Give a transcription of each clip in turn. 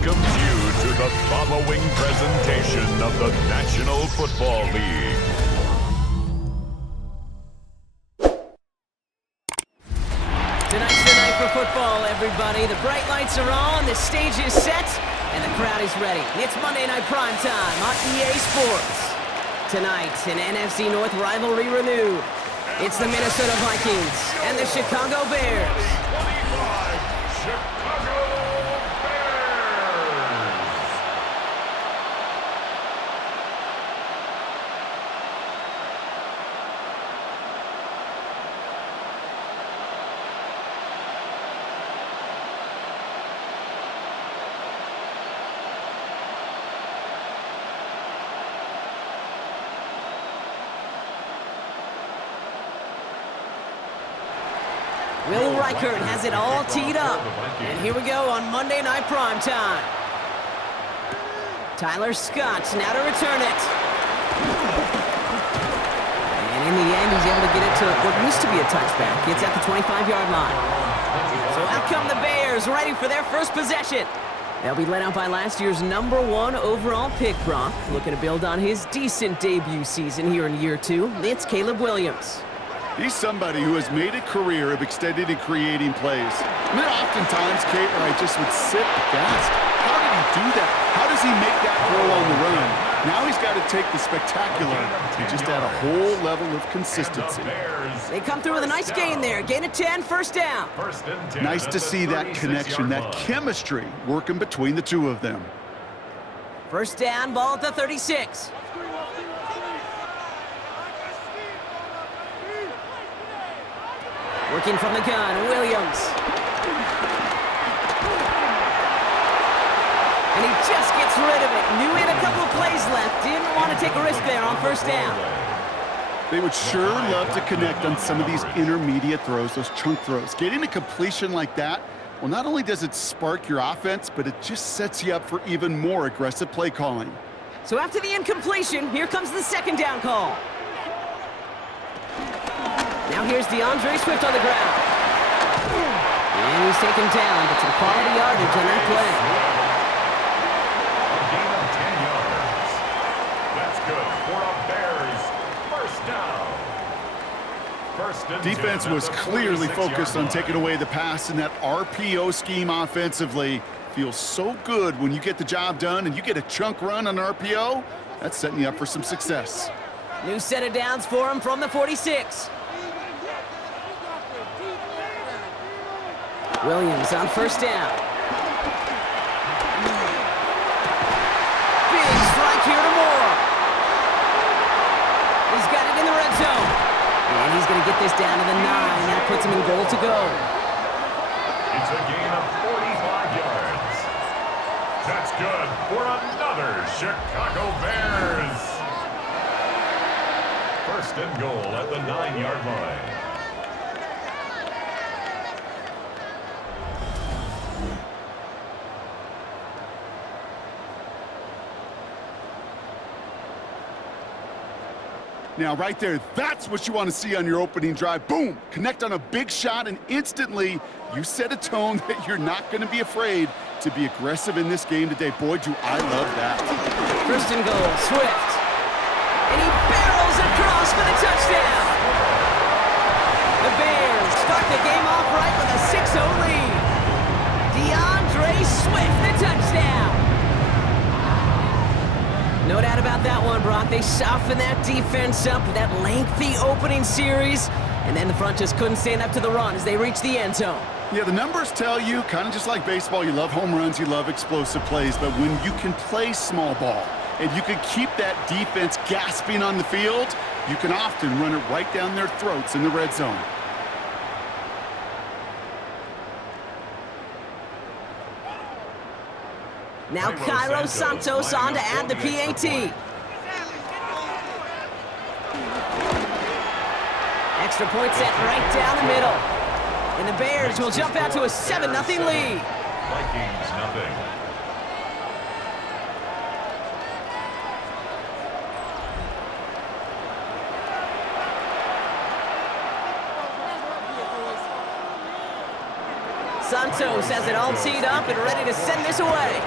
welcomes you to the following presentation of the National Football League. Tonight's the night for football, everybody. The bright lights are on, the stage is set, and the crowd is ready. It's Monday Night Primetime on EA Sports. Tonight, an NFC North rivalry renewed. It's the Minnesota Vikings and the Chicago Bears. Will Reichert has it all teed up. And here we go on Monday Night Primetime. Tyler Scott now to return it. And in the end, he's able to get it to what used to be a touchback. It's at the 25-yard line. So out come the Bears, ready for their first possession. They'll be led out by last year's #1 overall pick, Brock. Looking to build on his decent debut season here in year 2. It's Caleb Williams. He's somebody who has made a career of extending and creating plays. I mean, oftentimes, Kate, where I just would sit aghast. How did he do that? How does he make that throw on the run? Now he's got to take the spectacular and just add a whole level of consistency. They come through with a nice gain there. Gain of 10, first down. Nice to see that connection, that chemistry working between the two of them. First down, ball at the 36. Working from the gun, Williams. And he just gets rid of it. Knew he had a couple of plays left. Didn't want to take a risk there on first down. They would sure love to connect on some of these intermediate throws, those chunk throws. Getting a completion like that, well, not only does it spark your offense, but it just sets you up for even more aggressive play calling. So after the incompletion, here comes the second down call. Now here's DeAndre Swift on the ground. And he's taken down, but some quality yardage on that play. A gain of 10 yards. That's good for a Bears first down. Defense was clearly focused on taking away the pass in that RPO scheme offensively. Feels so good when you get the job done and you get a chunk run on RPO. That's setting you up for some success. New set of downs for him from the 46. Williams on first down. Big strike here to Moore. He's got it in the red zone. And he's going to get this down to the 9. That puts him in goal to go. It's a gain of 45 yards. That's good for another Chicago Bears. First and goal at the 9-yard line. Now, right there, that's what you want to see on your opening drive. Boom! Connect on a big shot, and instantly you set a tone that you're not going to be afraid to be aggressive in this game today. Boy, do I love that. First and goal, Swift. And he barrels across for the touchdown. The Bears start the game off right with a 6-0 lead. DeAndre Swift, the touchdown. No doubt about that one, Brock. They softened that defense up with that lengthy opening series, and then the front just couldn't stand up to the run as they reached the end zone. Yeah, the numbers tell you, kind of just like baseball, you love home runs, you love explosive plays, but when you can play small ball and you can keep that defense gasping on the field, you can often run it right down their throats in the red zone. Now Cairo Santos on to add the PAT. Extra point set right down the middle. And the Bears will jump out to a 7-0 lead. Vikings nothing. Santos has it all teed up and ready to send this away.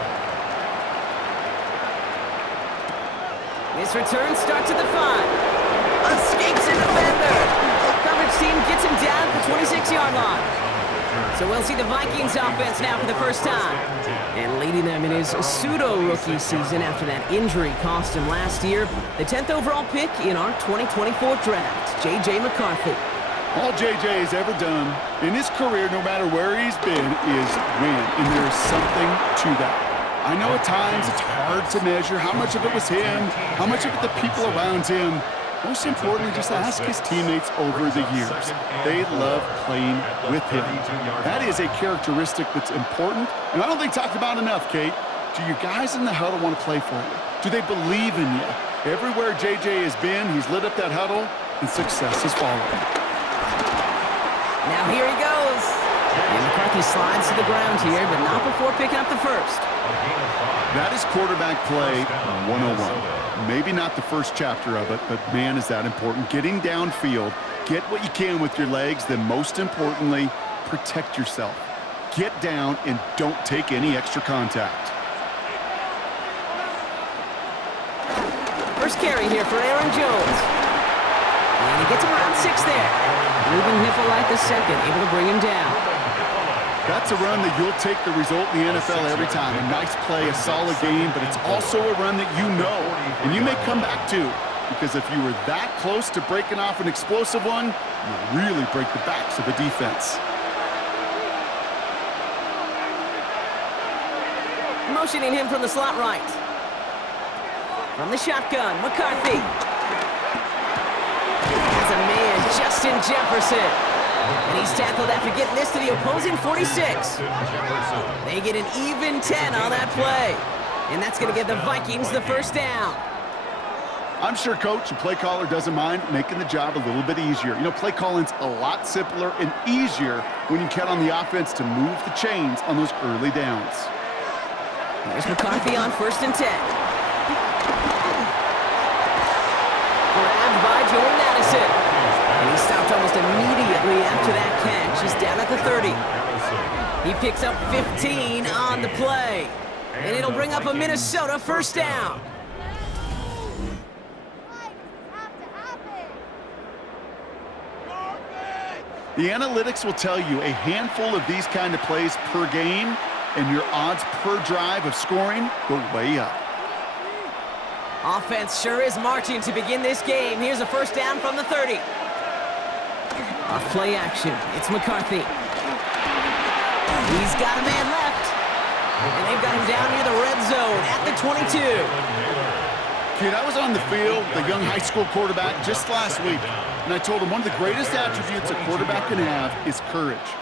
This return starts at the 5. Escapes a defender. Coverage team gets him down at the 26-yard line. So we'll see the Vikings offense now for the first time. And leading them in his pseudo-rookie season after that injury cost him last year, the 10th overall pick in our 2024 draft, JJ McCarthy. All JJ has ever done in his career, no matter where he's been, is win. And there's something to that. I know at times it's hard to measure how much of it was him, how much of it the people around him. Most importantly, just ask his teammates over the years. They love playing with him. That is a characteristic that's important, and I don't think talked about enough, Kate. Do your guys in the huddle want to play for you? Do they believe in you? Everywhere JJ has been, he's lit up that huddle, and success has followed. Now here he goes. And McCarthy slides to the ground here, but not before picking up the first. That is quarterback play 101. Maybe not the first chapter of it, but man, is that important. Getting downfield, get what you can with your legs, then most importantly, protect yourself. Get down and don't take any extra contact. First carry here for Aaron Jones. And he gets him around 6 there. Moving Hippolyte the second, able to bring him down. That's a run that you'll take the result in the NFL every time. A nice play, a solid game, but it's also a run that you know, and you may come back to. Because if you were that close to breaking off an explosive one, you really break the backs of a defense. Motioning him from the slot right. From the shotgun, McCarthy. Has a man, Justin Jefferson. And he's tackled after getting this to the opposing 46. They get an even 10 on that play. And that's going to give the Vikings the first down. I'm sure coach and play caller doesn't mind making the job a little bit easier. You know, play calling's a lot simpler and easier when you count on the offense to move the chains on those early downs. Here's McCarthy on 1st and 10. Grabbed by Jordan Addison. And he stopped almost immediately after that catch. He's down at the 30. He picks up 15 on the play. And it'll bring up a Minnesota first down. The analytics will tell you a handful of these kind of plays per game, and your odds per drive of scoring go way up. Offense sure is marching to begin this game. Here's a first down from the 30. Off play action. It's McCarthy. He's got a man left. And they've got him down near the red zone at the 22. Kid, I was on the field, the young high school quarterback, just last week. And I told him one of the greatest attributes a quarterback can have is courage.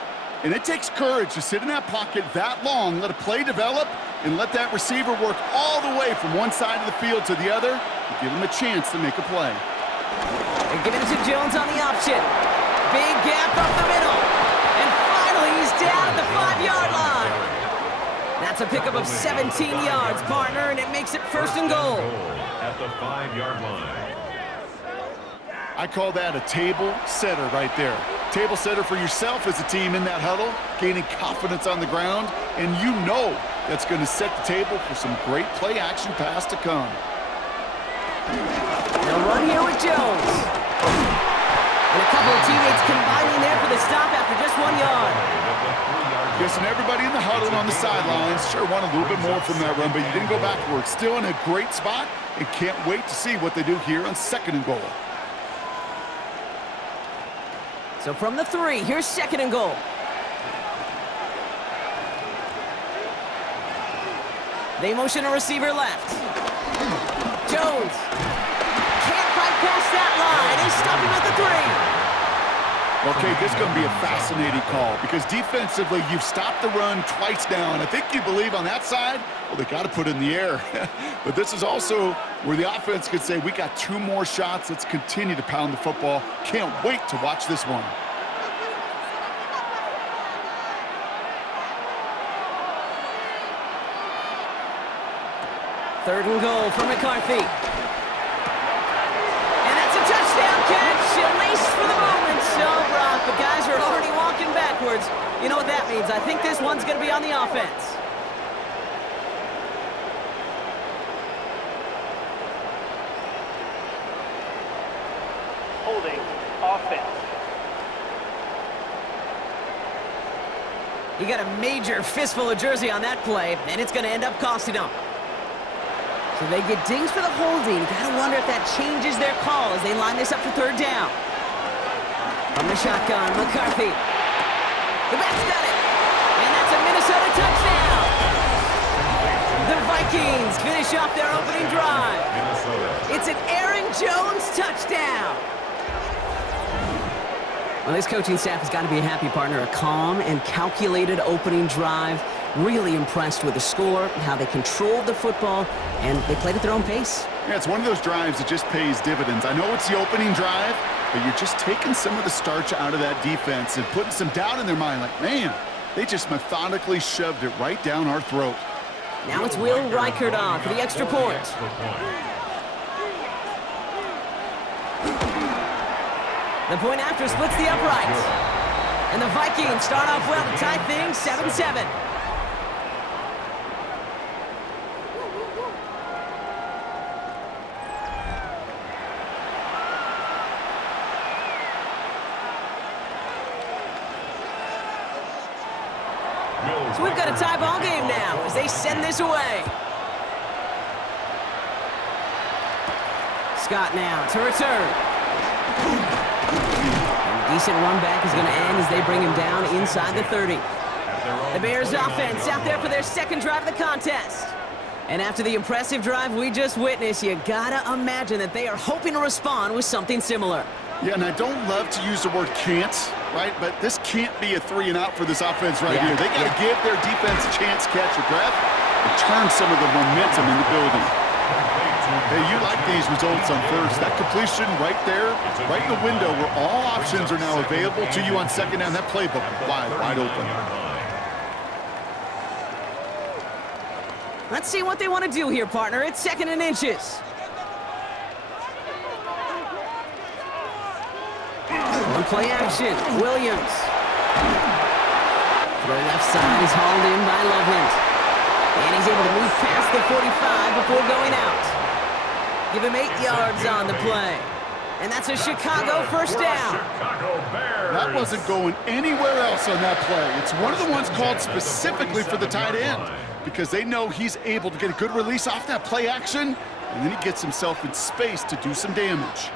And it takes courage to sit in that pocket that long, let a play develop, and let that receiver work all the way from one side of the field to the other and give him a chance to make a play. They're giving it to Jones on the option. Big gap up the middle. And finally, he's down at the 5-yard line. That's a pickup of 17 yards, partner, and it makes it 1st and goal. At the 5-yard line. I call that a table setter right there. Table setter for yourself as a team in that huddle, gaining confidence on the ground, and you know that's going to set the table for some great play action pass to come. They'll run here with Jones. And a couple of teammates combining there for the stop after just 1 yard. Guessing everybody in the huddle on the sidelines sure want a little bit more from that run, but you didn't go backwards. Still in a great spot and can't wait to see what they do here on 2nd and goal. So from the 3, here's 2nd and goal. They motion a receiver left. Jones can't fight past that line. They stop him at the 3. Okay, this is going to be a fascinating call because defensively, you've stopped the run twice now, and I think you believe on that side, well, they got to put it in the air. But this is also where the offense could say, we got 2 more shots. Let's continue to pound the football. Can't wait to watch this one. Third and goal for McCarthy. And that's a touchdown catch, at least for the moment. So, Brock, the guys are already walking backwards. You know what that means. I think this one's going to be on the offense. He got a major fistful of jersey on that play, and it's going to end up costing him. So they get dings for the holding. You got to wonder if that changes their call as they line this up for third down. From the shotgun, McCarthy. The back's got it. And that's a Minnesota touchdown. The Vikings finish off their opening drive. It's an Aaron Jones touchdown. Well, this coaching staff has got to be a happy partner. A calm and calculated opening drive. Really impressed with the score, how they controlled the football, and they played at their own pace. Yeah, it's one of those drives that just pays dividends. I know it's the opening drive, but you're just taking some of the starch out of that defense and putting some doubt in their mind. Like, man, they just methodically shoved it right down our throat. Now it's Will Reichert on for the extra point. The point after splits the uprights. And the Vikings start off well to tie things 7-7. So we've got a tie ball game now as they send this away. Scott now to return. And a decent run back is going to end as they bring him down inside the 30. The Bears offense out there for their second drive of the contest. And after the impressive drive we just witnessed, you gotta imagine that they are hoping to respond with something similar. Yeah, and I don't love to use the word can't, right? But this can't be a 3-and-out for this offense right here. They got to give their defense a chance to catch your breath and turn some of the momentum in the building. Hey, you like these results on first. That completion right there, right in the window where all options are now available to you on second down. That playbook wide open. Let's see what they want to do here, partner. It's 2nd and inches. One play action, Williams. Throw left side is hauled in by Loveland. And he's able to move past the 45 before going out. Give him 8 yards on the play. And that's a Chicago first down. That wasn't going anywhere else on that play. It's one of the ones called specifically for the tight end because they know he's able to get a good release off that play action, and then he gets himself in space to do some damage.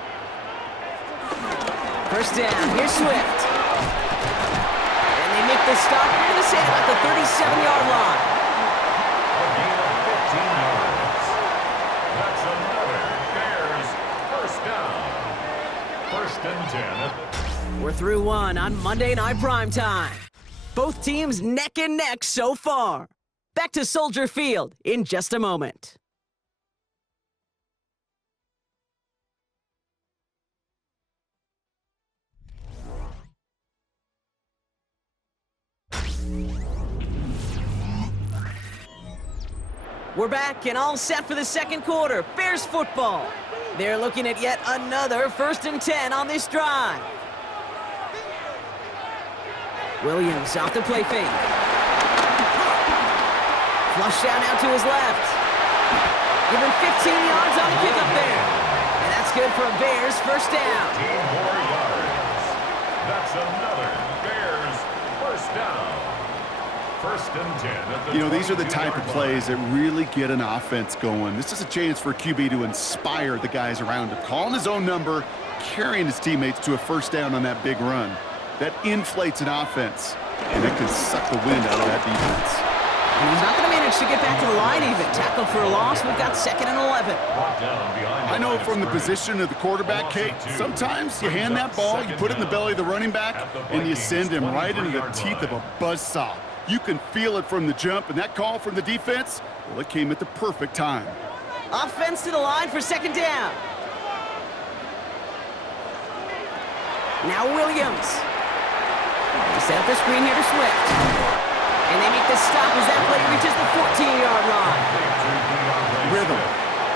First down, here's Swift. And they make the stop, you're going to say about the 37-yard line. A gain of 15 yards. That's another Bears first down. 1st and 10. We're through one on Monday Night Primetime. Both teams neck and neck so far. Back to Soldier Field in just a moment. We're back and all set for the second quarter. Bears football. They're looking at yet another 1st and 10 on this drive. Williams off the play fake. Flush down out to his left. Give him 15 yards on the pickup there. And that's good for a Bears first down. 15 more yards. That's another Bears first down. 1st and 10. You know, these are the type of plays that really get an offense going. This is a chance for a QB to inspire the guys around him. Calling his own number, carrying his teammates to a first down on that big run. That inflates an offense, and it can suck the wind out of that defense. And he's not going to manage to get back to the line even. Tackled for a loss. We've got 2nd and 11. I know from the position of the quarterback, Kate, sometimes you hand that ball, you put it in the belly of the running back, and you send him right into the teeth of a buzzsaw. You can feel it from the jump, and that call from the defense, well, it came at the perfect time. Offense to the line for 2nd down. Now Williams. They set up the screen here to Swift. And they make the stop as that play reaches the 14-yard line. Rhythm.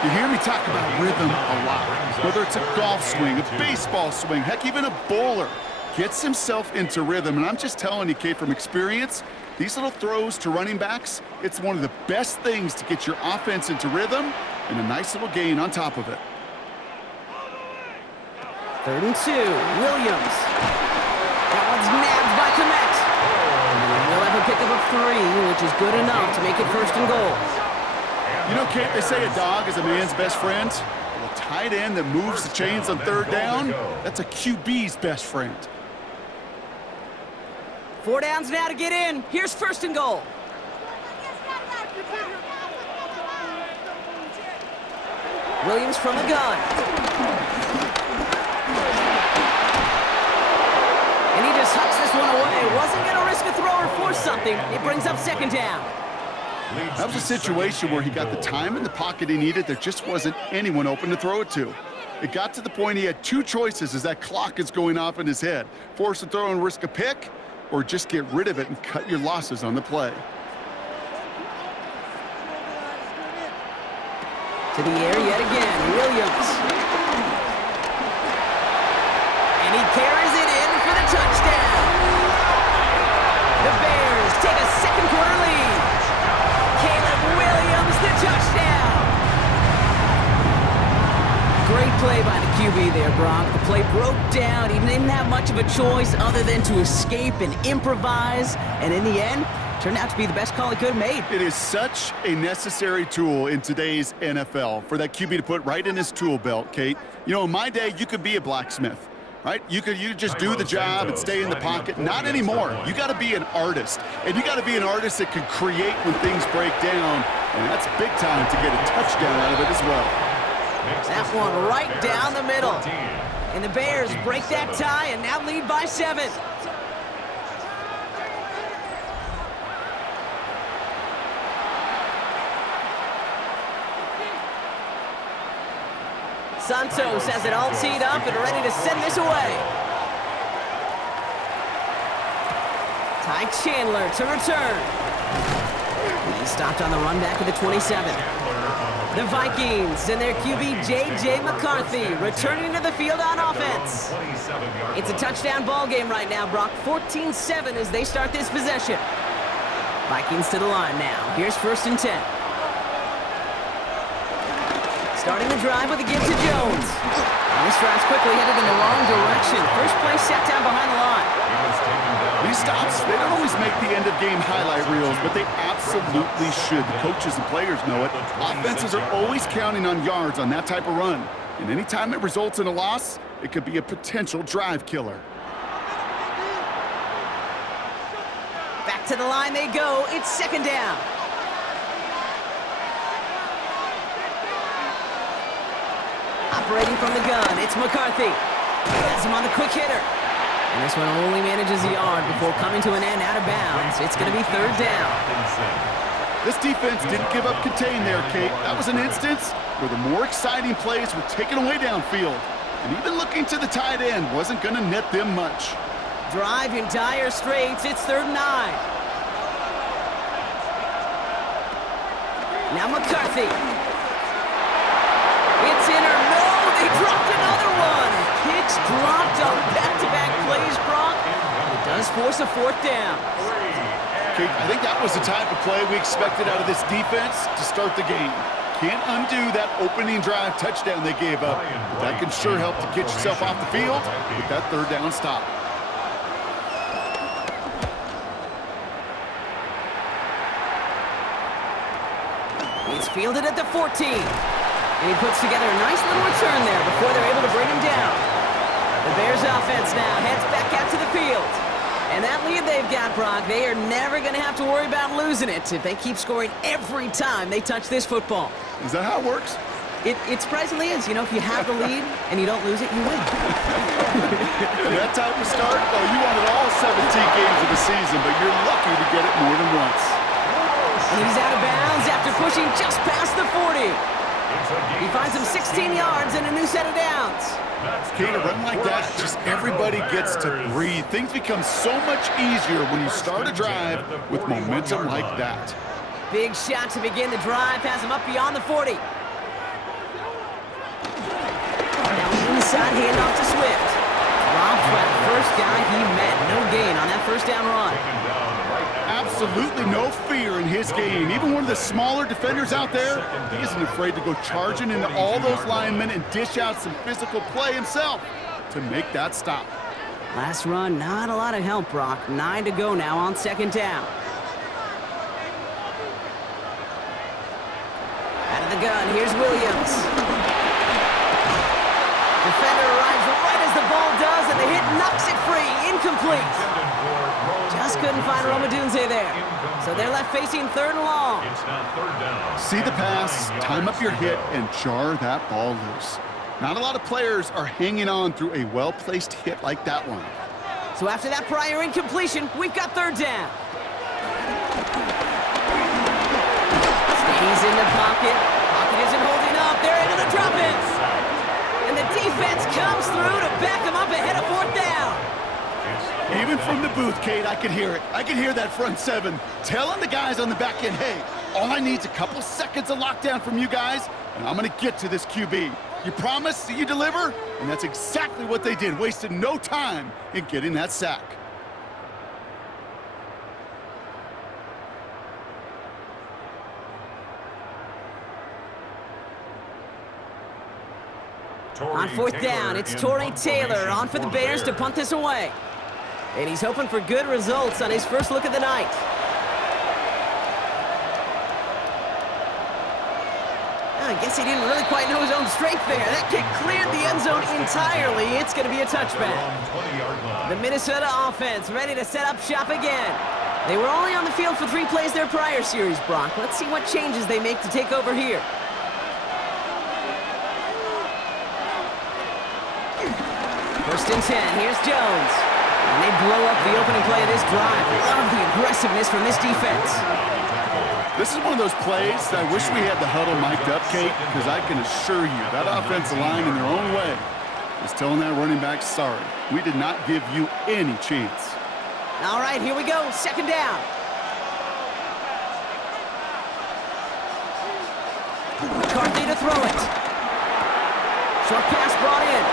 You hear me talk about rhythm a lot. Whether it's a golf swing, a baseball swing, heck, even a bowler gets himself into rhythm. And I'm just telling you, Kate, from experience, these little throws to running backs, it's one of the best things to get your offense into rhythm and a nice little gain on top of it. 3rd and 2, Williams. That one's nabbed by Komet. And we'll have a pickup which is good enough to make it 1st and goal. You know, Kate, they say a dog is a man's best friend. Well, a tight end that moves the chains on 3rd down, that's a QB's best friend. 4 downs now to get in. Here's 1st and goal. Williams from the gun. And he just hucks this one away. Wasn't going to risk a throw or force something. It brings up 2nd down. That was a situation where he got the time in the pocket he needed. There just wasn't anyone open to throw it to. It got to the point he had 2 choices as that clock is going off in his head. Force a throw and risk a pick, or just get rid of it and cut your losses on the play. To the air yet again, Williams. And he carries it in for the touchdown. The Bears take a 2nd quarter lead. Caleb Williams, the touchdown. Great play by the QB there, Brock. The play broke down. He didn't have much of a choice other than to escape and improvise. And in the end, turned out to be the best call he could have made. It is such a necessary tool in today's NFL for that QB to put right in his tool belt, Kate. You know, in my day, you could be a blacksmith, right? You just do the job and stay in the pocket. Not anymore. You got to be an artist, and you got to be an artist that can create when things break down, and that's big time to get a touchdown out of it as well. That one right down the middle. And the Bears break that tie and now lead by 7. Santos has it all teed up and ready to send this away. Ty Chandler to return. He stopped on the run back of the 27. The Vikings and their QB JJ McCarthy returning to the field on offense. It's a touchdown ball game right now, Brock. 14-7 as they start this possession. Vikings to the line now. Here's 1st and 10. Starting the drive with a give to Jones. And this drive's quickly headed in the wrong direction. First play set down behind the line. These stops, they don't always make the end-of-game highlight reels, but they absolutely should. The coaches and players know it. Offenses are always counting on yards on that type of run. And anytime it results in a loss, it could be a potential drive killer. Back to the line they go. It's 2nd down. Operating from the gun, it's McCarthy. Has him on the quick hitter. And this one only manages a yard before coming to an end out of bounds. It's going to be 3rd down. This defense didn't give up contain there, Kate. That was an instance where the more exciting plays were taken away downfield. And even looking to the tight end wasn't going to net them much. Drive in dire straits. It's 3rd and 9. Now McCarthy. It's in or no. They dropped another one. Kicks dropped on back-to-back plays, Brock. It does force a 4th down. Kate, I think that was the type of play we expected out of this defense to start the game. Can't undo that opening drive touchdown they gave up, but that can sure help to get yourself off the field with that 3rd down stop. He's fielded at the 14. And he puts together a nice little return there before they're able to bring him down. The Bears offense now heads back out to the field. And that lead they've got, Brock, they are never going to have to worry about losing it if they keep scoring every time they touch this football. Is that how it works? It surprisingly is. You know, if you have the lead and you don't lose it, you win. That type of start, oh, you wanted all 17 games of the season, but you're lucky to get it more than once. And he's out of bounds after pushing just past the 40. He finds him 16 yards and a new set of downs. Kate, a run like that, just everybody gets to breathe. Things become so much easier when you start a drive with momentum like that. Big shot to begin the drive, has him up beyond the 40. Now inside handoff to Swift. Rob Flat, first guy he met. No gain on that 1st down run. Absolutely no fear in his game. Even one of the smaller defenders out there, he isn't afraid to go charging into all those linemen and dish out some physical play himself to make that stop. Last run, not a lot of help, Brock. 9 to go now on 2nd down. the gun, here's Williams. Defender arrives right as the ball does, and the hit knocks it free. Incomplete. Just couldn't find Romadunze there. So they're left facing 3rd and long. It's now 3rd down. See the pass, time up your hit, and jar that ball loose. Not a lot of players are hanging on through a well-placed hit like that one. So after that prior incompletion, we've got 3rd down. Stays in the pocket. Pocket isn't holding up. They're into the drop-in. And the defense comes through to back them up ahead of 4th down. Even from the booth, Kate, I could hear it. I could hear that front 7 telling the guys on the back end, hey, all I need is a couple seconds of lockdown from you guys, and I'm going to get to this QB. You promise that you deliver? And that's exactly what they did, wasted no time in getting that sack. On 4th down, it's Torrey Taylor on for the Bears to punt this away. And he's hoping for good results on his first look of the night. I guess he didn't really quite know his own strength there. That kick cleared the end zone entirely. It's going to be a touchback. The Minnesota offense ready to set up shop again. They were only on the field for 3 plays their prior series, Brock. Let's see what changes they make to take over here. First and 10, here's Jones. And they blow up the opening play of this drive. Love the aggressiveness from this defense. This is one of those plays that I wish we had the huddle mic'd up, Kate, because I can assure you that offensive line in their own way is telling that running back, sorry, we did not give you any chance. All right, here we go, 2nd down. McCarthy to throw it. Short pass brought in.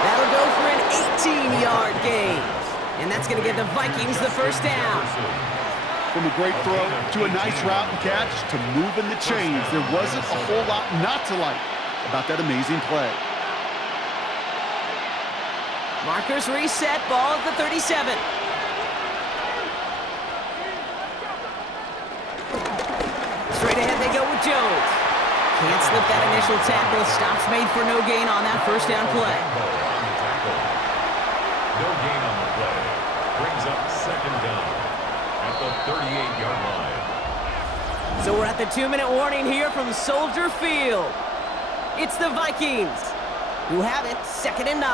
That'll go for an 18-yard gain. And that's going to give the Vikings the 1st down. From a great throw to a nice route and catch to moving the chains, there wasn't a whole lot not to like about that amazing play. Markers reset, ball at the 37. Straight ahead they go with Jones. Can't slip that initial tackle. Stops made for no gain on that 1st down play. No gain on the play. Brings up 2nd down at the 38-yard line. So we're at the 2-minute warning here from Soldier Field. It's the Vikings who have it, 2nd and 9.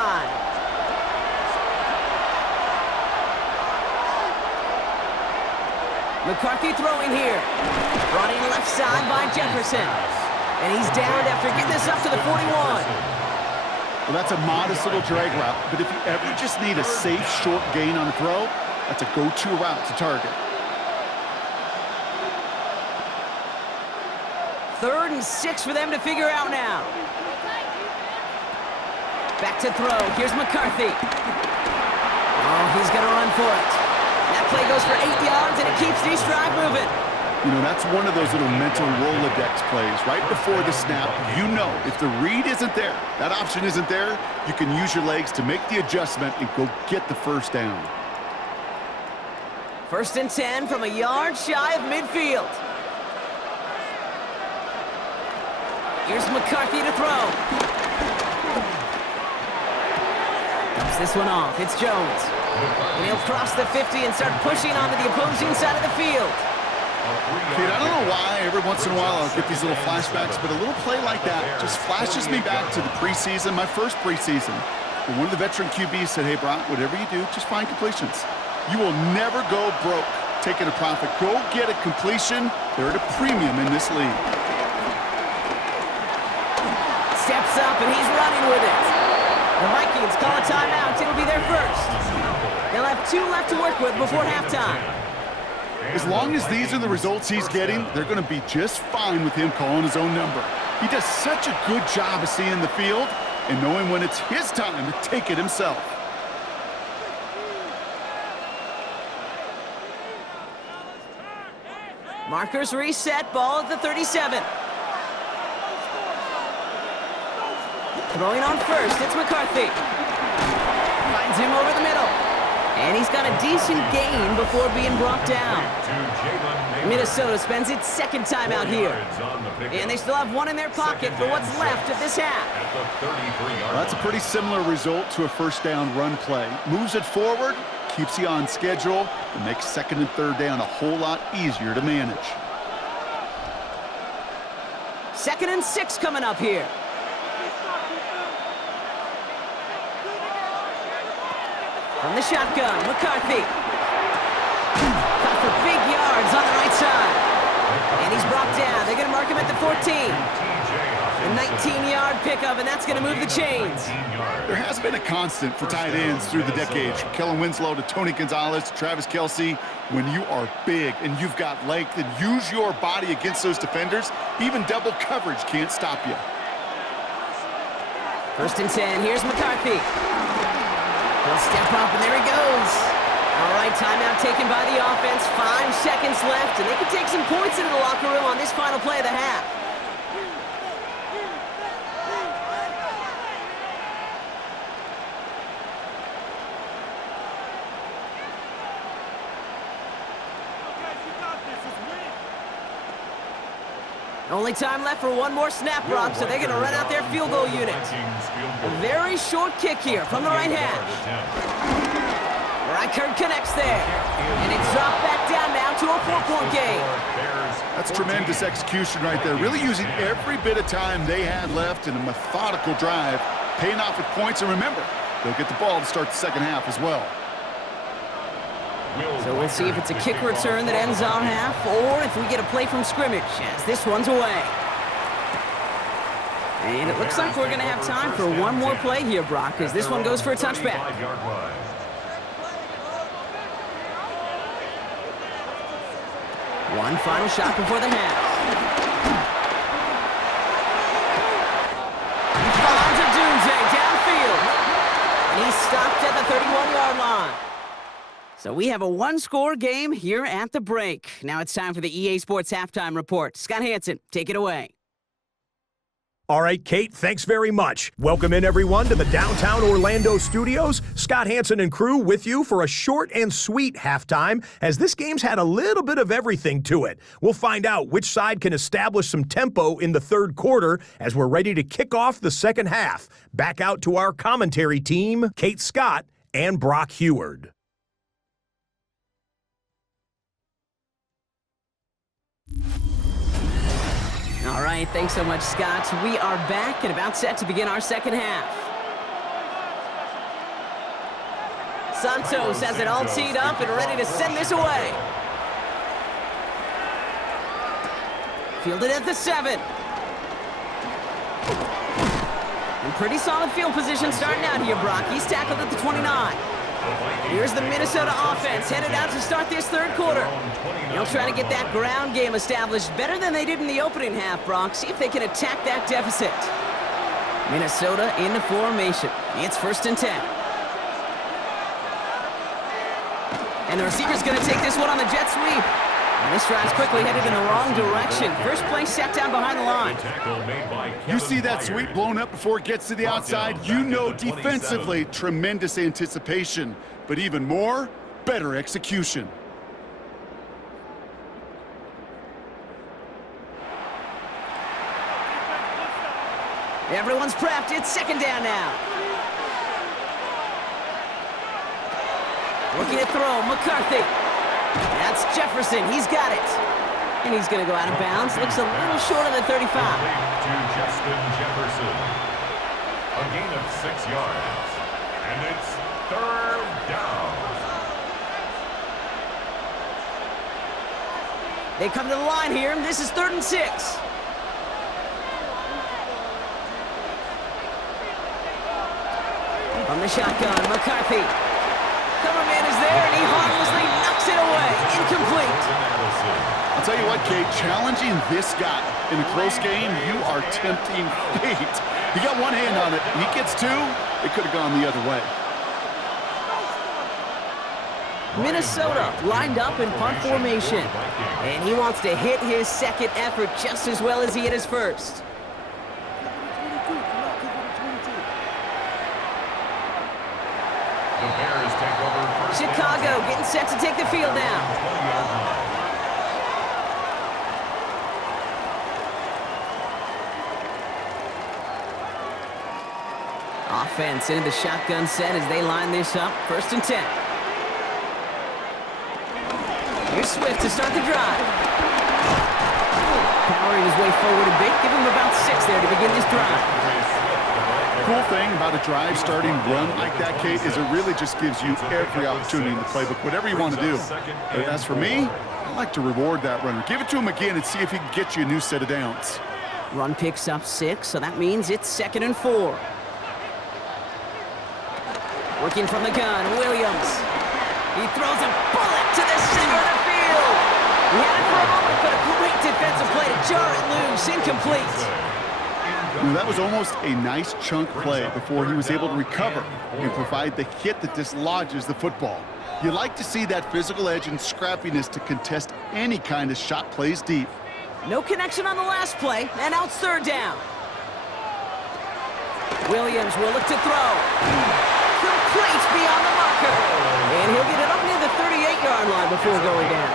McCarthy throwing here. Brought in left side by Jefferson. And he's downed after getting this up to the 41. Well, that's a modest little drag route, but if you ever just need a safe, short gain on a throw, that's a go-to route to target. 3rd and 6 for them to figure out now. Back to throw. Here's McCarthy. Oh, he's going to run for it. That play goes for 8 yards, and it keeps this drive moving. You know, that's one of those little mental Rolodex plays. Right before the snap, you know if the read isn't there, that option isn't there, you can use your legs to make the adjustment and go get the 1st down. 1st and 10 from a yard shy of midfield. Here's McCarthy to throw. Dumps this one off. It's Jones. And he'll cross the 50 and start pushing onto the opposing side of the field. Kid, I don't know why every once in a while I'll get these little flashbacks, but a little play like that just flashes me back to the preseason, my first preseason. When one of the veteran QBs said, hey, Brock, whatever you do, just find completions. You will never go broke taking a profit. Go get a completion. They're at a premium in this league. Steps up, and he's running with it. The Vikings call a timeout. It'll be their 1st. They'll have 2 left to work with before halftime. As long as these are the results he's getting, they're going to be just fine with him calling his own number. He does such a good job of seeing the field and knowing when it's his time to take it himself. Markers reset, ball at the 37. Throwing on 1st, it's McCarthy. Finds him over the middle. And he's got a decent gain before being brought down. Minnesota spends its second time out here. And they still have one in their pocket for what's left of this half. Well, that's a pretty similar result to a first down run play. Moves it forward, keeps you on schedule, and makes second and third down a whole lot easier to manage. 2nd and 6 coming up here. From the shotgun, McCarthy. Got for big yards on the right side. And he's brought down. They're going to mark him at the 14. A 19-yard pickup, and that's going to move the chains. There has been a constant for tight ends through the decades. From Kellen Winslow to Tony Gonzalez to Travis Kelce. When you are big and you've got length and use your body against those defenders, even double coverage can't stop you. 1st and 10. Here's McCarthy. He'll step up, and there he goes. All right, timeout taken by the offense. 5 seconds left, and they can take some points into the locker room on this final play of the half. Only time left for one more snap, Brock, so they're going to run out their field goal unit. A very short kick here from the right hash. Reichert connects there. And it's dropped back down now to a 4-point game. That's tremendous execution right there. Really using every bit of time they had left in a methodical drive, paying off with points. And remember, they'll get the ball to start the second half as well. So we'll see if it's a kick return that ends our half, or if we get a play from scrimmage, as this one's away. And it looks like we're going to have time for one more play here, Brock, as this one goes for a touchback. One final shot before the half. He finds a Doomsday downfield. And he's stopped at the 31-yard line. So we have a one-score game here at the break. Now it's time for the EA Sports Halftime Report. Scott Hansen, take it away. All right, Kate, thanks very much. Welcome in, everyone, to the downtown Orlando studios. Scott Hansen and crew with you for a short and sweet halftime, as this game's had a little bit of everything to it. We'll find out which side can establish some tempo in the third quarter as we're ready to kick off the second half. Back out to our commentary team, Kate Scott and Brock Heward. All right, thanks so much, Scott. We are back and about set to begin our second half. Santos has it all teed up and ready to send this away. Fielded at the 7. And pretty solid field position starting out here, Brock. He's tackled at the 29. Here's the Minnesota offense headed out to start this third quarter. They'll try to get that ground game established better than they did in the opening half, Brock. See if they can attack that deficit. Minnesota in the formation. It's 1st and 10. And the receiver's going to take this one on the jet sweep. And this drive's quickly headed in the wrong direction. First play set down behind the line. You see that sweep blown up before it gets to the outside. You know defensively, tremendous anticipation. But even more, better execution. Everyone's prepped. It's second down now. Looking to throw, McCarthy. That's Jefferson. He's got it. And he's going to go out of bounds. Looks a little short of the 35. To Justin Jefferson. A gain of 6 yards. And it's third down. They come to the line here. This is 3rd and 6. From the shotgun, McCarthy. Cover man is there, and he harmlessly knocks it away. Incomplete. I'll tell you what, Kate, challenging this guy in a close game, you are tempting fate. He got one hand on it. He gets 2. It could have gone the other way. Minnesota lined up in punt formation. And he wants to hit his second effort just as well as he hit his first. Chicago getting set to take the field down. Offense into the shotgun set as they line this up. 1st and 10. Here's Swift to start the drive. Powering his way forward a bit. Give him about 6 there to begin this drive. Cool thing about a drive starting run like that, Kate, is it really just gives you every opportunity in the playbook, whatever you want to do. But as for me, I like to reward that runner. Give it to him again and see if he can get you a new set of downs. Run picks up 6, so that means it's 2nd and 4. Working from the gun, Williams. He throws a bullet to the center of the field. He had it for a moment, but a great defensive play to jar it loose. Incomplete. Now, that was almost a nice chunk play before he was able to recover and provide the hit that dislodges the football. You like to see that physical edge and scrappiness to contest any kind of shot plays deep. No connection on the last play, and now it's 3rd down. Williams will look to throw. Complete beyond the marker. And he'll get it up near the 38-yard line before going down.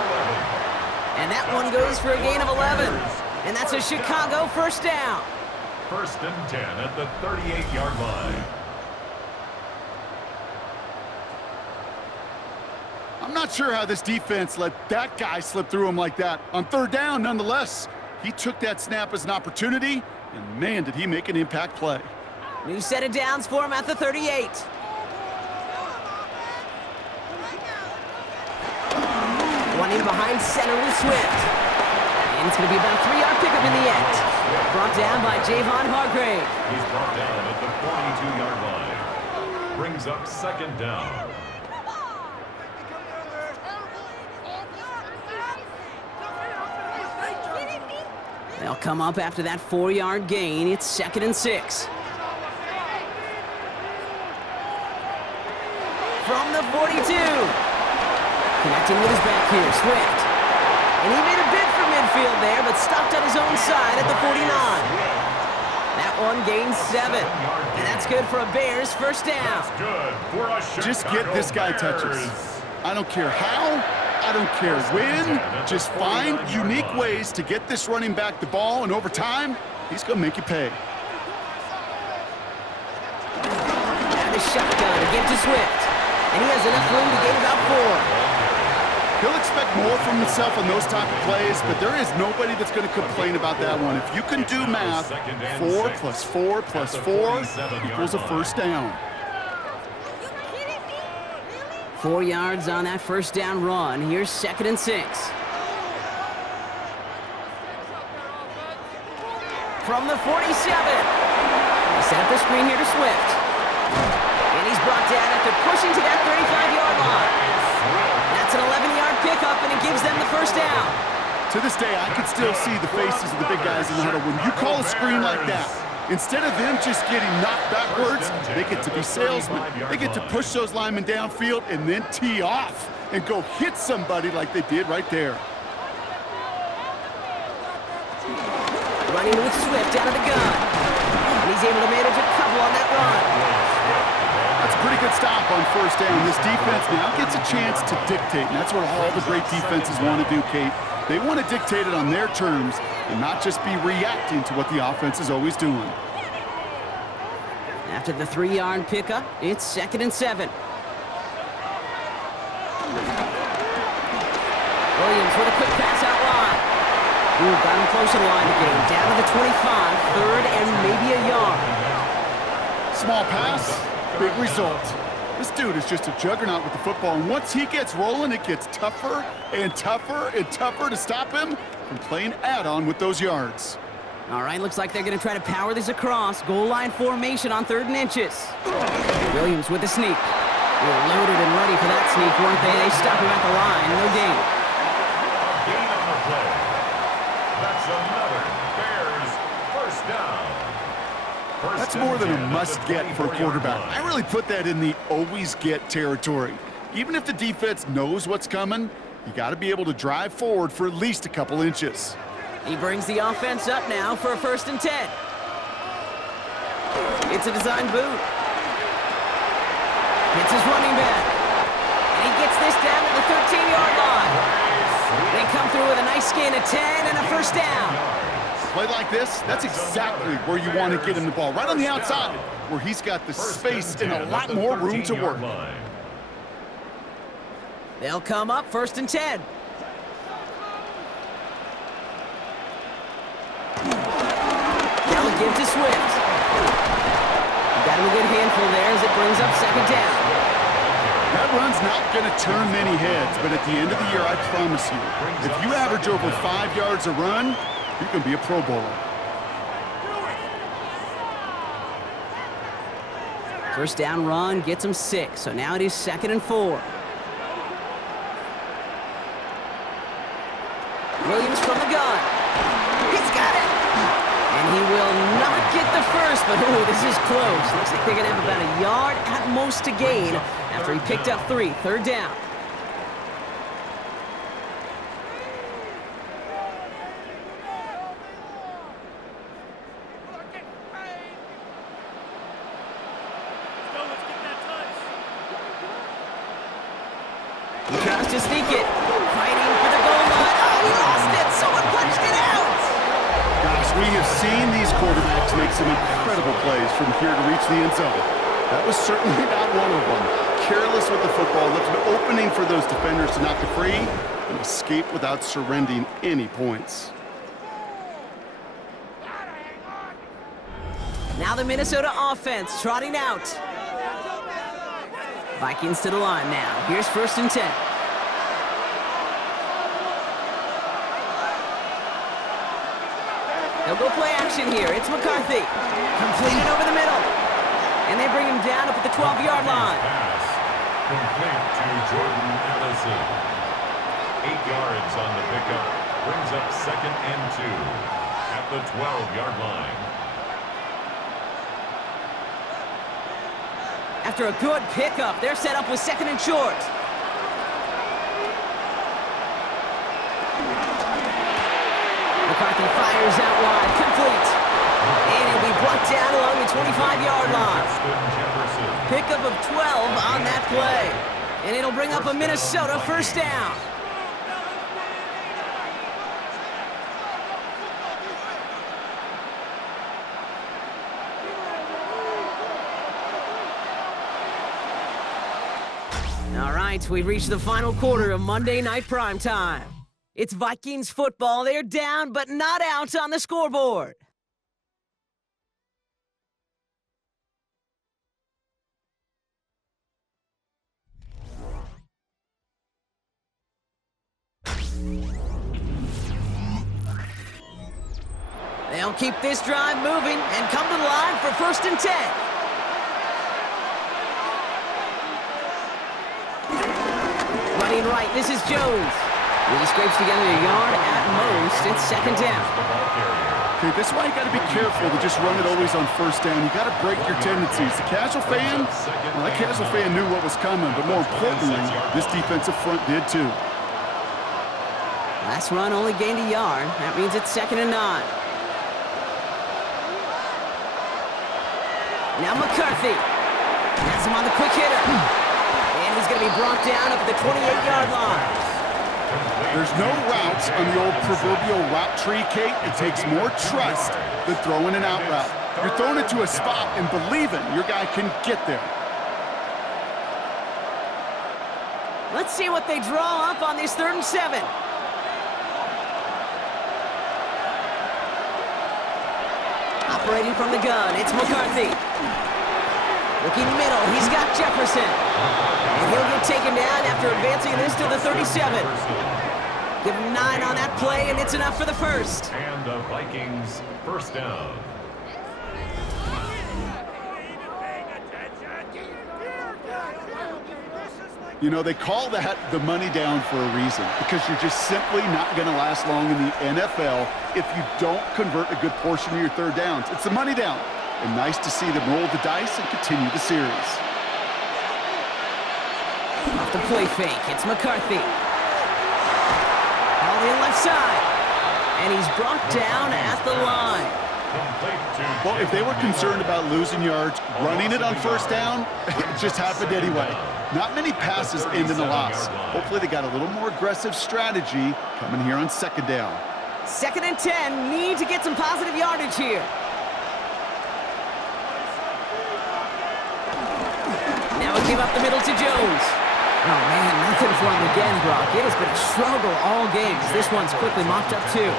And that one goes for a gain of 11. And that's a Chicago 1st down. 1st and 10 at the 38-yard line. I'm not sure how this defense let that guy slip through him like that. On 3rd down, nonetheless, he took that snap as an opportunity, and man, did he make an impact play. New set of downs for him at the 38. One in behind center with Swift. And it's going to be about a 3-yard pickup in the end. Brought down by Javon Hargrave. He's brought down at the 42-yard line. Brings up 2nd down. They'll come up after that 4-yard gain. It's 2nd and 6. From the 42. Connecting with his back here, Swift. And he made a bid for midfield there, but stopped on his own side at the 49. That one gains 7. And that's good for a Bears 1st down. Just get this guy touches. I don't care how, I don't care when. Just find unique ways to get this running back the ball, and over time, he's going to make you pay. And the shotgun to give to Swift. And he has enough room to gain about 4. He'll expect more from himself on those type of plays, but there is nobody that's going to complain about that one. If you can do math, 4 plus 4 plus 4 equals a 1st down. 4 yards on that 1st down run. Here's 2nd and 6. From the 47. They set up the screen here to Swift. And he's brought down after pushing to that 35-yard line. That's an 11-yard pickup, and it gives them the 1st down. To this day, I can still see the faces of the big guys in the huddle. When you call a screen like that, instead of them just getting knocked backwards, they get to be salesmen. They get to push those linemen downfield and then tee off and go hit somebody like they did right there. Running with Swift out of the gun. And he's able to manage a couple on that run. That's a pretty good stop on 1st down. This defense now gets a chance to dictate, and that's what all the great defenses want to do, Kate. They want to dictate it on their terms and not just be reacting to what the offense is always doing. After the 3-yard pickup, it's 2nd and 7. Williams with a quick pass out wide. Ooh, got him close to the line again. Down to the 25, 3rd and maybe a yard. Small pass, big result. This dude is just a juggernaut with the football, and once he gets rolling, it gets tougher and tougher and tougher to stop him from playing add-on with those yards. All right, looks like they're going to try to power this across. Goal line formation on 3rd and inches. Williams with the sneak. They were loaded and ready for that sneak, weren't they? They stop him at the line. No gain. Gain on the play. That's another Bears 1st down. That's more than a must-get for a quarterback. I really put that in the always-get territory. Even if the defense knows what's coming, you got to be able to drive forward for at least a couple inches. He brings the offense up now for a 1st and 10. It's a design boot. It's his running back. And he gets this down to the 13-yard line. They come through with a nice gain of 10 and a first down. Play like this, that's exactly where you want to get him the ball, right on the outside, where he's got the space and a lot more room to work. They'll come up 1st and 10. Now a give to Swift. Got him a good handful there as it brings up 2nd down. That run's not going to turn many heads, but at the end of the year, I promise you, if you average over 5 yards a run, you can be a Pro Bowler. First down run gets him 6, so now it is 2nd and 4. Williams from the gun. He's got it! And he will not get the first, but ooh, this is close. Looks like they're going to have about a yard at most to gain after he picked up 3. 3rd down. He tries to sneak it. Fighting for the goal line. Oh, he lost it! Someone punched it out! Gosh, we have seen these quarterbacks make some incredible plays from here to reach the end zone. That was certainly not one of them. Careless with the football, left an opening for those defenders to knock it free and escape without surrendering any points. Now the Minnesota offense trotting out. Vikings to the line now. Here's 1st and 10. They'll go play action here. It's McCarthy. Completed over the middle. And they bring him down up at the 12-yard line. Pass complete to Jordan Allison. 8 yards on the pickup. Brings up 2nd and 2 at the 12-yard line. After a good pickup, they're set up with 2nd and short. McCarthy fires out wide, complete. And he'll be brought down along the 25-yard line. Jefferson. Pickup of 12 on that play. And it'll bring up a Minnesota first down. All right, we've reached the final quarter of Monday Night Primetime. It's Vikings football. They're down, but not out on the scoreboard. They'll keep this drive moving and come to the line for 1st and 10. Running right, this is Jones. He scrapes together a yard at most. It's 2nd down. Okay, this is why you got to be careful to just run it always on 1st down. You got to break your tendencies. The casual fan, well, that casual fan knew what was coming, but more importantly, this defensive front did too. Last run only gained a yard. That means it's 2nd and 9. Now McCarthy has him on the quick hitter. And he's going to be brought down up at the 28-yard line. There's no routes on the old proverbial route tree, Kate. It takes more trust than throwing an out route. You're throwing it to a spot and believing your guy can get there. Let's see what they draw up on this 3rd and 7. Operating from the gun, it's McCarthy. Looking middle, he's got Jefferson. And he'll get taken down after advancing this to the 37. Give him 9 on that play, and it's enough for the first. And the Vikings first down. You know, they call that the money down for a reason, because you're just simply not going to last long in the NFL if you don't convert a good portion of your 3rd downs. It's the money down. And nice to see them roll the dice and continue the series. Off the play fake, it's McCarthy. All in left side. And he's brought down at the line. Well, if they were concerned about losing yards, running it on first down, it just happened anyway. Not many passes end in a loss. Hopefully they got a little more aggressive strategy coming here on second down. 2nd and 10, need to get some positive yardage here. Now we give up the middle to Jones. Oh, man, nothing for him again, Brock. It has been a struggle all game. This one's quickly mopped up, too.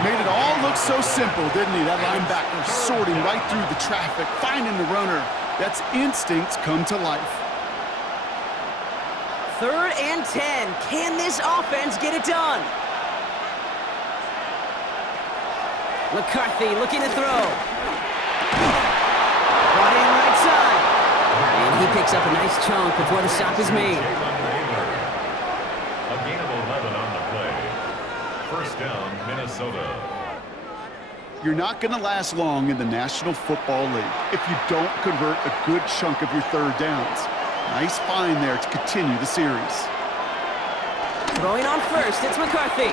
Made it all look so simple, didn't he? That linebacker sorting right through the traffic, finding the runner. That's instincts come to life. 3rd and 10. Can this offense get it done? McCarthy looking to throw. Brought in right side. And he picks up a nice chunk before the stop is made. A gain of 11 on the play. First down, Minnesota. You're not going to last long in the National Football League if you don't convert a good chunk of your third downs. Nice find there to continue the series. Throwing on first, it's McCarthy.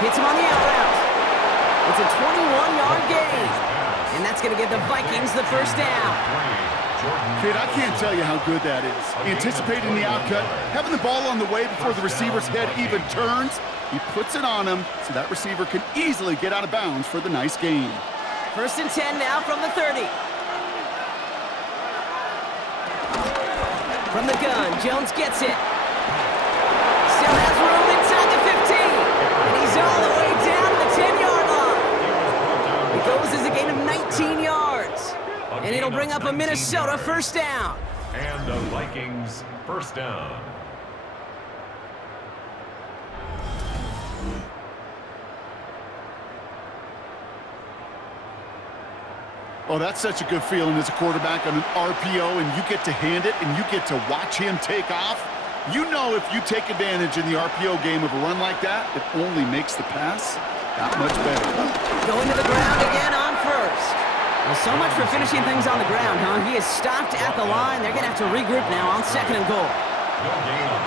Hits him on the out route. It's a 21-yard gain. And that's going to give the Vikings the first down. Kid, I can't tell you how good that is. Anticipating the outcut, having the ball on the way before the receiver's head even turns, he puts it on him so that receiver can easily get out of bounds for the nice gain. 1st and 10 now from the 30. From the gun, Jones gets it. Still has room inside the 15. And he's all the way down to the 10-yard line. It goes as a gain of 19 yards. And it'll bring up a Minnesota first down. And the Vikings first down. Oh, that's such a good feeling as a quarterback on an RPO, and you get to hand it, and you get to watch him take off. You know if you take advantage in the RPO game of a run like that, it only makes the pass that much better. Going to the ground again on first. Well, so much for finishing things on the ground, huh? He is stopped at the line. They're going to have to regroup now on 2nd and goal.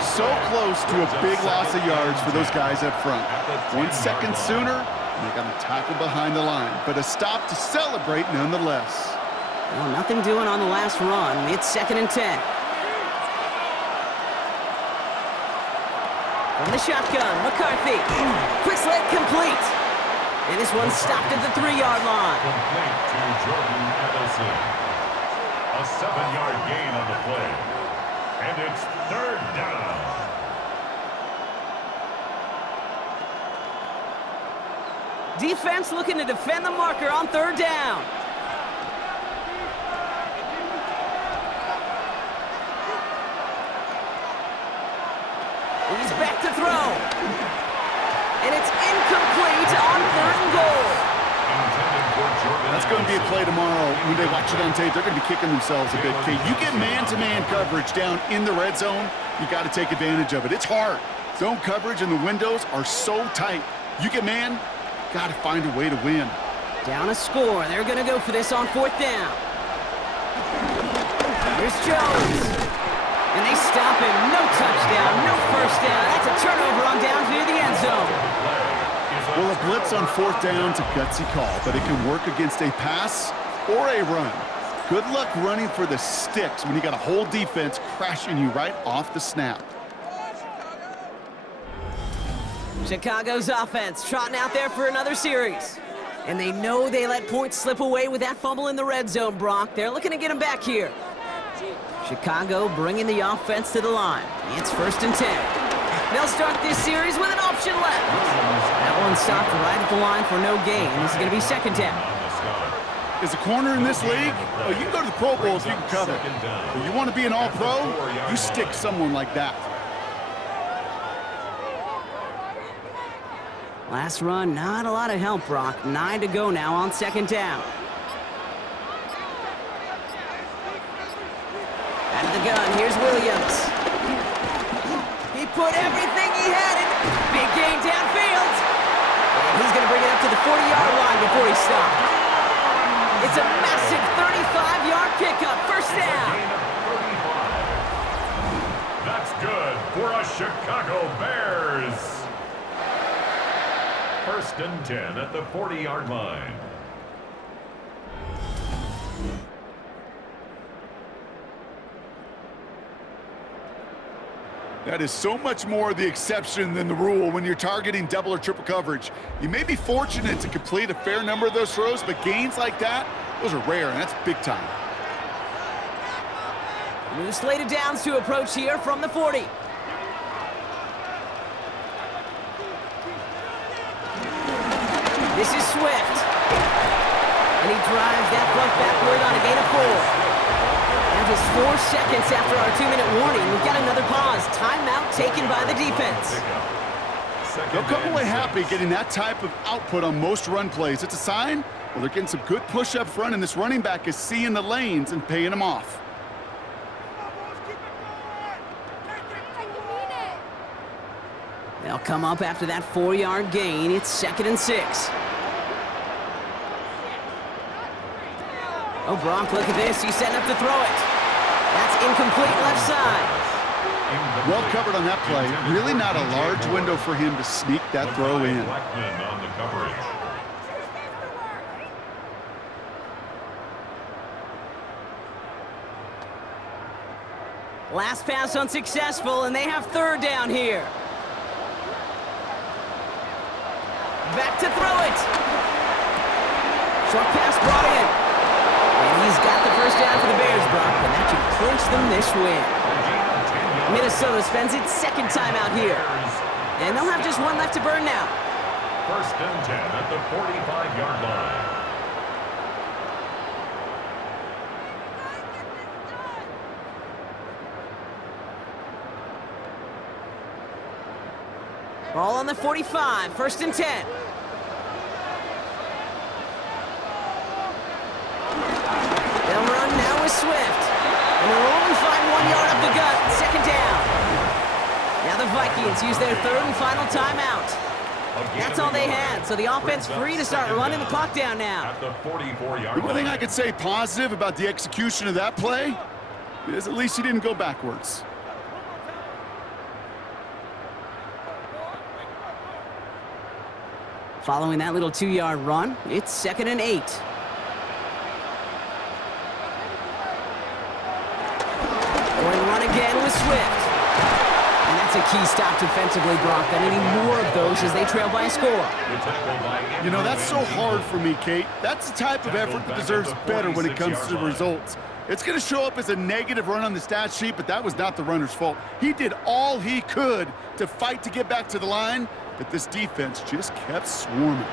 So close to a big loss of yards for those guys up front. 1 second sooner, and they got to tackle behind the line. But a stop to celebrate nonetheless. Well, nothing doing on the last run. It's 2nd and 10. From the shotgun, McCarthy. Quick slant complete. And this one stopped at the 3-yard line. Complete to Jordan Addison. A 7-yard gain on the play. And it's 3rd down. Defense looking to defend the marker on 3rd down. He's back to throw. And it's incomplete on 3rd and goal. That's going to be a play tomorrow. When they watch it on tape, they're going to be kicking themselves a bit. Okay, you get man-to-man coverage down in the red zone, you got to take advantage of it. It's hard. Zone coverage and the windows are so tight. You get man, got to find a way to win. Down a score. They're going to go for this on 4th down. Here's Jones. And they stop him. No touchdown, no first down. That's a turnover on down to the end zone. Well, a blitz on 4th down's a gutsy call, but it can work against a pass or a run. Good luck running for the sticks when you got a whole defense crashing you right off the snap. Chicago's offense trotting out there for another series. And they know they let points slip away with that fumble in the red zone, Brock. They're looking to get him back here. Chicago bringing the offense to the line. It's 1st and 10. They'll start this series with an option left. That one stopped right at the line for no gain. This is going to be 2nd down. As a corner in this league, you can go to the Pro Bowl if you can cover. But you want to be an all-pro, you stick someone like that. Last run, not a lot of help, Brock. 9 to go now on 2nd down. Out of the gun, here's Williams. He put everything he had in. Big gain downfield. And he's going to bring it up to the 40-yard line before he stopped. It's a massive 35-yard pickup. First down. That's good for a Chicago Bears. First and 10 at the 40-yard line. That is so much more the exception than the rule when you're targeting double or triple coverage. You may be fortunate to complete a fair number of those throws, but gains like that, those are rare, and that's big time. New slated downs to approach here from the 40. This is Swift. And he drives that front backward on a gain of 4. Now just 4 seconds after our 2-minute warning, we've got another pause. Timeout taken by the defense. They'll come away happy getting that type of output on most run plays. It's a sign, well, they're getting some good push up front, and this running back is seeing the lanes and paying them off. They'll come up after that 4-yard gain. It's 2nd and 6. Oh, Brock, look at this. He's setting up to throw it. That's incomplete left side. Well covered on that play. Really not a large window for him to sneak that throw in. On the coverage. Last pass unsuccessful, and they have 3rd down here. Back to throw it. Short pass brought in. And he's got the first down for the Bears, Brock, and that should clinch them this win. Minnesota spends its 2nd time out here. And they'll have just 1 left to burn now. First and 10 at the 45-yard line. Ball on the 45, 1st and 10. They'll run now with Swift. And they'll only find 1 yard up the gut, 2nd down. Now the Vikings use their 3rd and final timeout. That's all they had, so the offense free to start running the clock down now. At the 44-yard The one thing line. I could say positive about the execution of that play is at least he didn't go backwards. Following that little 2-yard run, it's 2nd and 8. Going run again with Swift. And that's a key stop defensively, Brock. I need more of those as they trail by a score. You know, that's so hard for me, Kate. That's the type of effort that deserves better when it comes to the results. It's going to show up as a negative run on the stat sheet, but that was not the runner's fault. He did all he could to fight to get back to the line, but this defense just kept swarming.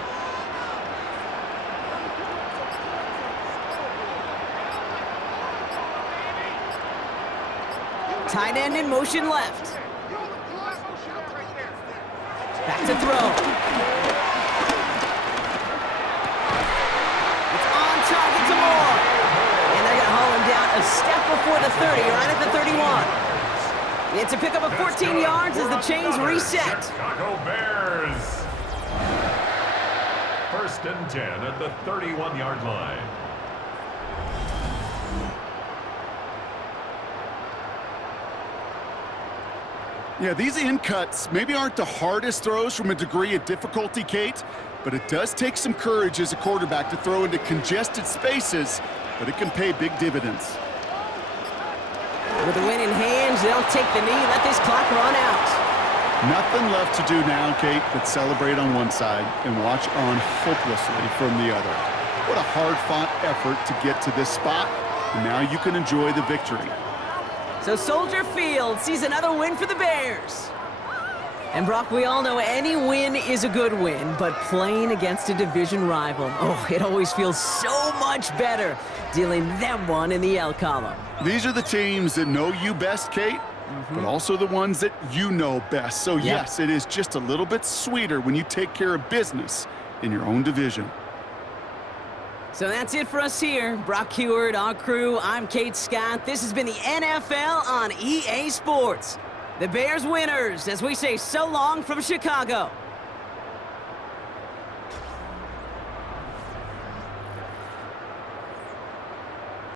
Tight end in motion left. Back to throw. It's on target to Moore. And they're going to haul him down a step before the 30, right at the 31. It's a pickup of 14 yards as the chains reset. Chicago Bears. First and 10 at the 31-yard line. Yeah, these in cuts maybe aren't the hardest throws from a degree of difficulty, Kate, but it does take some courage as a quarterback to throw into congested spaces, but it can pay big dividends. With the win in hand, they'll take the knee, let this clock run out. Nothing left to do now, Kate, but celebrate on one side and watch on hopelessly from the other. What a hard-fought effort to get to this spot, and now you can enjoy the victory. So Soldier Field sees another win for the Bears. And Brock, we all know any win is a good win, but playing against a division rival, oh, it always feels so much better dealing them one in the L column. These are the teams that know you best, Kate, but also the ones that you know best. So yes, it is just a little bit sweeter when you take care of business in your own division. So that's it for us here. Brock Heward, our crew, I'm Kate Scott. This has been the NFL on EA Sports. The Bears winners as we say so long from Chicago.